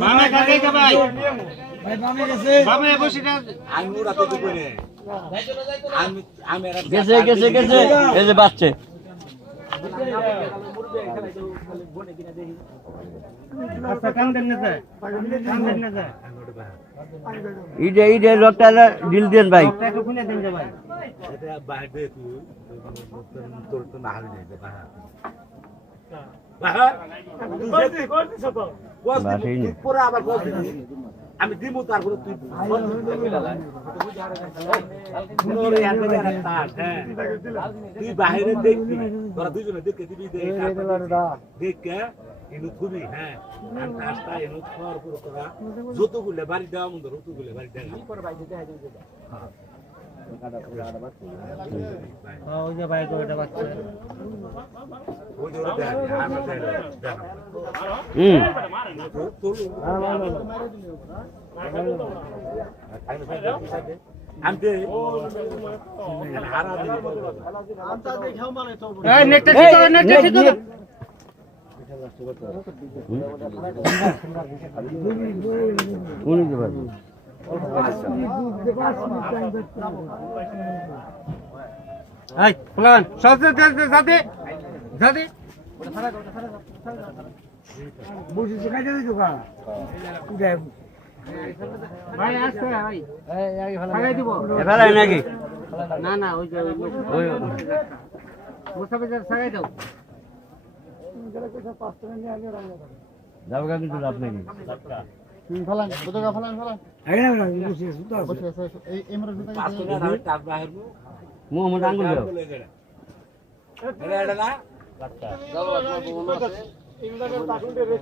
বামে কাকে কে ভাই ভাই বামে গেছে বামে বসে আমি ওরাতে তো কই নে আমি গেছে গেছে গেছে এই যে বাচ্চা আচ্ছা কাম দেন না যায় কাম দেন না যায় ইডে লোকটা ডিল দেন ভাই টাকা খুলে দেন ভাই এটা বাইরে তুই তোর তো না হারি দে বাহার আমি দিব তারপরে তুই তুই বাইরে দেখবি তোরা দুজনে দেখে দিবি দেখে এনু খুবই হ্যাঁ এনু খাওয়ার পর তোরা যতগুলো বাড়ি দেওয়া মন্দ ততগুলো বাড়ি দেওয়া ওই যে ভাই ওটা বাচ্চা ওই যে ওটা আমতে হারা দিই আমটা দেখাও মানে তো এই নেটটা ঠিক করে নেটটা ঠিক করে উনি কে ভাই এই প্লান সাথে সাথে সাথে বুঝি কাজে দিছো কা উড়ে ভাই আসছে ভাই এই আগে ভালো দিব এবারে নাকি না না ওই যে ওই মুসাফে সাগাই দাও যাও গা কিন্তু লাভ নাকি ফলান কতটা ফলান আগে না বসে এই এমরা জুতা টাক বাহির মোহাম্মদ আঙ্গুল দাও এটা না আচ্ছা যাও আপনার ইংরেজি টাকুন দে রে